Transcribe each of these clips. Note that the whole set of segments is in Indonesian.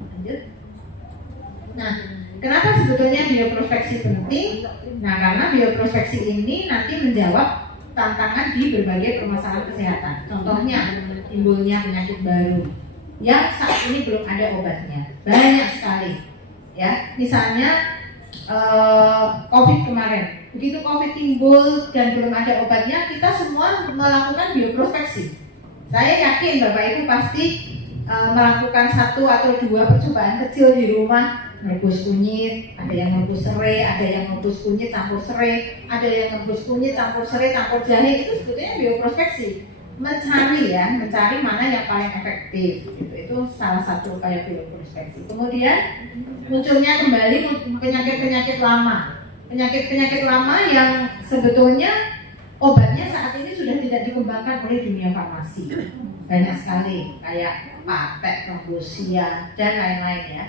Lanjut. Nah, kenapa sebetulnya bioprospeksi penting? Nah, karena bioprospeksi ini nanti menjawab tantangan di berbagai permasalahan kesehatan. Contohnya, timbulnya penyakit baru yang saat ini belum ada obatnya. Banyak sekali. Ya, misalnya COVID kemarin. Begitu COVID timbul dan belum ada obatnya, kita semua melakukan bioprospeksi. Saya yakin Bapak Ibu pasti melakukan 1 atau 2 percobaan kecil di rumah, merebus kunyit, ada yang merebus serai, ada yang merebus kunyit campur serai, ada yang merebus kunyit campur serai, campur jahe. Itu sebetulnya bioprospeksi, mencari mana yang paling efektif. Itu salah satu upaya bioprospeksi. Kemudian munculnya kembali penyakit-penyakit lama, penyakit-penyakit lama yang sebetulnya obatnya saat ini sudah tidak dikembangkan oleh dunia farmasi. Banyak sekali, kayak patek, trombosia, dan lain-lain ya.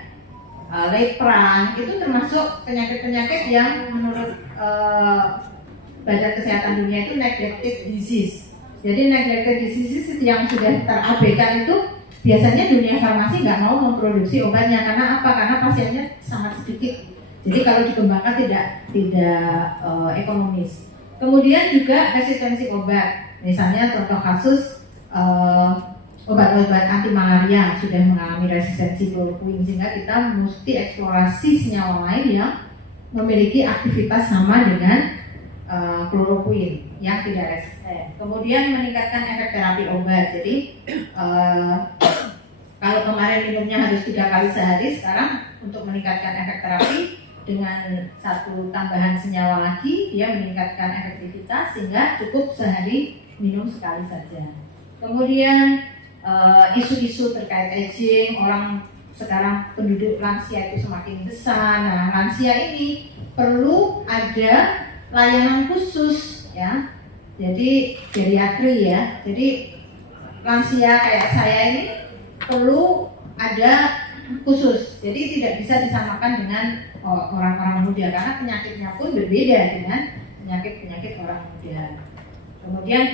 Lepra itu termasuk penyakit-penyakit yang menurut Badan Kesehatan Dunia itu neglected disease. Jadi neglected disease yang sudah terabaikan itu biasanya dunia farmasi nggak mau memproduksi obatnya. Karena apa? Karena pasiennya sangat sedikit. Jadi kalau dikembangkan tidak ekonomis. Kemudian juga resistensi obat. Misalnya contoh kasus obat-obat anti malaria sudah mengalami resistensi kloroquine, sehingga kita mesti eksplorasi senyawa lain yang memiliki aktivitas sama dengan kloroquine yang tidak resisten. Kemudian meningkatkan efek terapi obat. Jadi kalau kemarin minumnya harus 3 kali sehari, sekarang untuk meningkatkan efek terapi dengan 1 tambahan senyawa lagi, dia meningkatkan efektivitas sehingga cukup sehari minum sekali saja. Kemudian isu-isu terkait aging, orang sekarang penduduk lansia itu semakin besar. Nah, lansia ini perlu ada layanan khusus ya. Jadi geriatri ya. Jadi lansia kayak saya ini perlu ada khusus. Jadi tidak bisa disamakan dengan orang-orang muda karena penyakitnya pun berbeda dengan penyakit-penyakit orang muda. Kemudian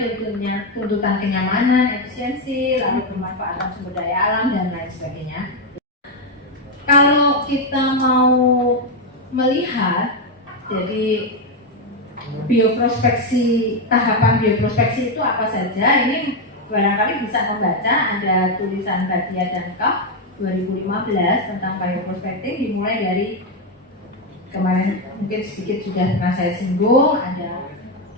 tuntutan kenyamanan, efisiensi, lalu pemanfaatan sumber daya alam dan lain sebagainya. Kalau kita mau melihat, jadi tahapan bioprospeksi itu apa saja? Ini barangkali bisa membaca, ada tulisan Badia dan Kaf 2015 tentang bioprospecting, dimulai dari kemarin mungkin sedikit sudah pernah saya singgung, ada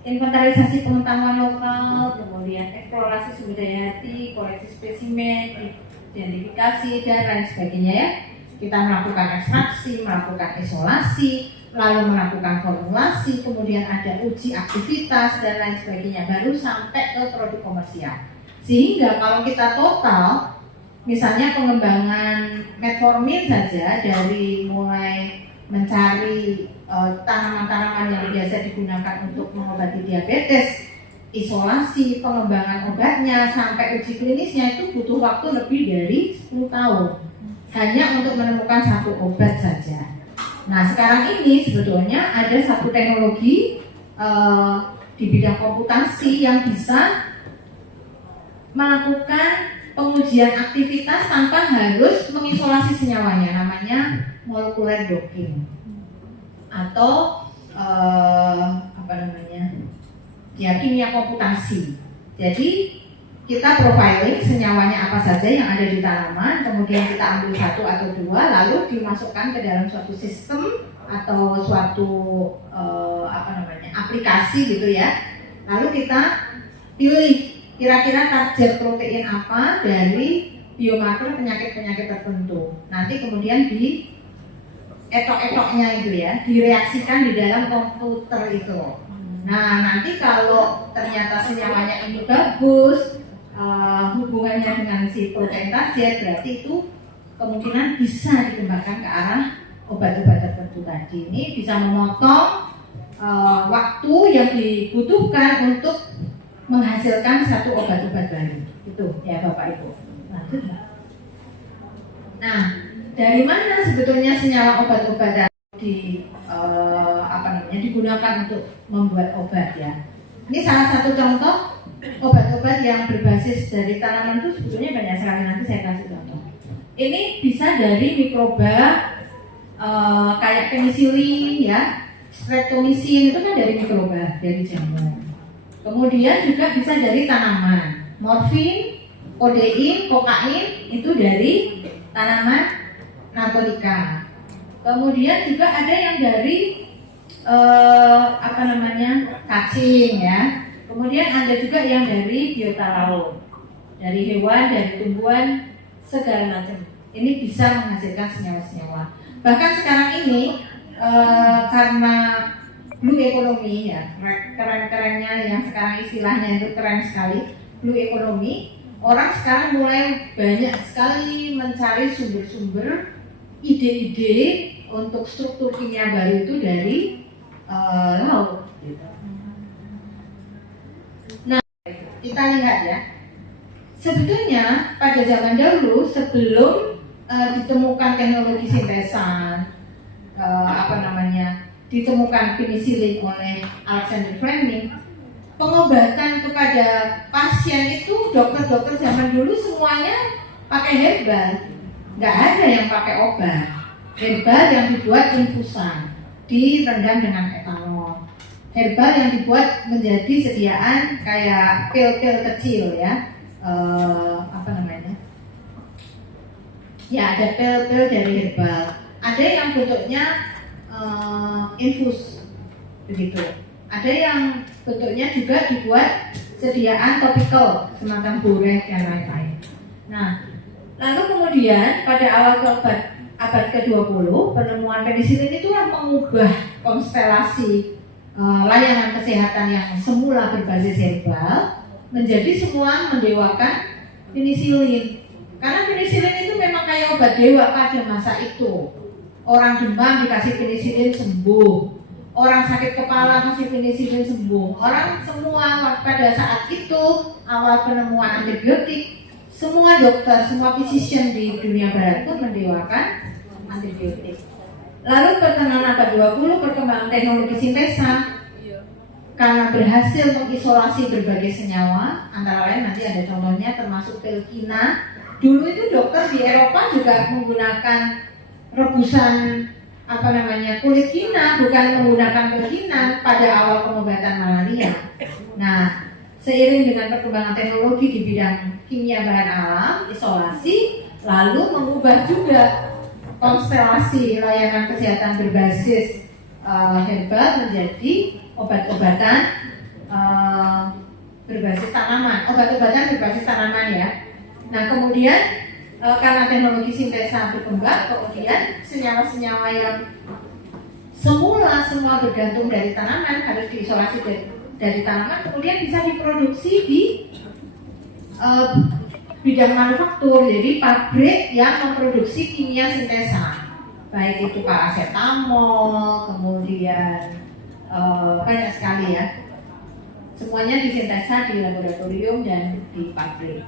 inventarisasi pengetahuan lokal, kemudian eksplorasi sumber daya hayati, koleksi spesimen, identifikasi dan lain sebagainya ya. Kita melakukan ekstraksi, melakukan isolasi, lalu melakukan formulasi, kemudian ada uji aktivitas dan lain sebagainya, baru sampai ke produk komersial. Sehingga kalau kita total, misalnya pengembangan metformin saja dari mulai mencari tanaman-tanaman yang biasa digunakan untuk mengobati diabetes, isolasi, pengembangan obatnya, sampai uji klinisnya itu butuh waktu lebih dari 10 tahun hanya untuk menemukan 1 obat saja. Nah, sekarang ini sebetulnya ada satu teknologi di bidang komputasi yang bisa melakukan pengujian aktivitas tanpa harus mengisolasi senyawanya, namanya molecular docking atau kimia komputasi. Jadi kita profiling senyawanya apa saja yang ada di tanaman, kemudian kita ambil 1 atau 2, lalu dimasukkan ke dalam suatu sistem atau suatu aplikasi gitu ya. Lalu kita pilih kira-kira target protein apa dari biomarker penyakit-penyakit tertentu. Nanti kemudian di etok-etoknya itu ya, direaksikan di dalam komputer itu. Nah, nanti kalau ternyata senyawanya ini bagus, hubungannya dengan si protein target, berarti itu kemungkinan bisa dikembangkan ke arah obat-obat tertentu tadi. Ini bisa memotong waktu yang dibutuhkan untuk menghasilkan satu obat-obat baru. Itu ya Bapak Ibu. Lanjut. Nah, dari mana sebetulnya senyawa obat-obatan digunakan untuk membuat obat ya? Ini salah satu contoh obat-obat yang berbasis dari tanaman itu sebetulnya banyak sekali, nanti saya kasih contoh. Ini bisa dari mikroba kayak penicillin ya, streptomycin itu kan dari mikroba, dari jamur. Kemudian juga bisa dari tanaman, morfin, kodein, kokain itu dari tanaman narkotika. Kemudian juga ada yang dari cacing ya. Kemudian ada juga yang dari biota laut, dari hewan, dari tumbuhan, segala macam. Ini bisa menghasilkan senyawa-senyawa. Bahkan sekarang ini karena blue economy ya, keren-kerennya yang sekarang istilahnya itu keren sekali, blue economy. Orang sekarang mulai banyak sekali mencari sumber-sumber ide-ide untuk struktur kimia baru itu dari laut. Nah, kita lihat ya. Sebetulnya pada zaman dahulu sebelum ditemukan teknologi sintesan, ditemukan penicillin oleh Alexander Fleming, pengobatan kepada pasien itu dokter-dokter zaman dulu semuanya pakai herbal, nggak ada yang pakai obat. Herbal yang dibuat infusan, direndam dengan etanol. Herbal yang dibuat menjadi sediaan kayak pil-pil kecil ya, Ya ada pil-pil dari herbal. Ada yang bentuknya infus begitu. Ada yang bentuknya juga dibuat sediaan topikal semacam boreh dan lain-lain. Nah, lalu kemudian pada awal abad ke-20 penemuan penicillin itu mengubah konstelasi layanan kesehatan yang semula berbasis herbal menjadi semua mendewakan penicillin. Karena penicillin itu memang kayak obat dewa pada masa itu. Orang demam dikasih penicillin sembuh. Orang sakit kepala kasih penicillin sembuh. Orang semua pada saat itu awal penemuan antibiotik, semua dokter, semua physician di dunia barat itu mendewakan antibiotik. Lalu pertengahan abad 20 perkembangan teknologi sintesa karena berhasil mengisolasi berbagai senyawa, antara lain nanti ada contohnya termasuk pil kina. Dulu itu dokter di Eropa juga menggunakan rebusan kulit kina, bukan menggunakan pil kina pada awal pengobatan malaria. Nah, seiring dengan perkembangan teknologi di bidang kimia bahan alam, isolasi, lalu mengubah juga konstelasi layanan kesehatan berbasis herbal menjadi obat-obatan berbasis tanaman, obat-obatan berbasis tanaman ya. Nah kemudian karena teknologi sintesa berkembang, kemudian senyawa-senyawa yang semua bergantung dari tanaman harus diisolasi dari tanaman, kemudian bisa diproduksi di bidang manufaktur, jadi pabrik yang memproduksi kimia sintesa, baik itu paracetamol, kemudian banyak sekali ya, semuanya disintesa di laboratorium dan di pabrik.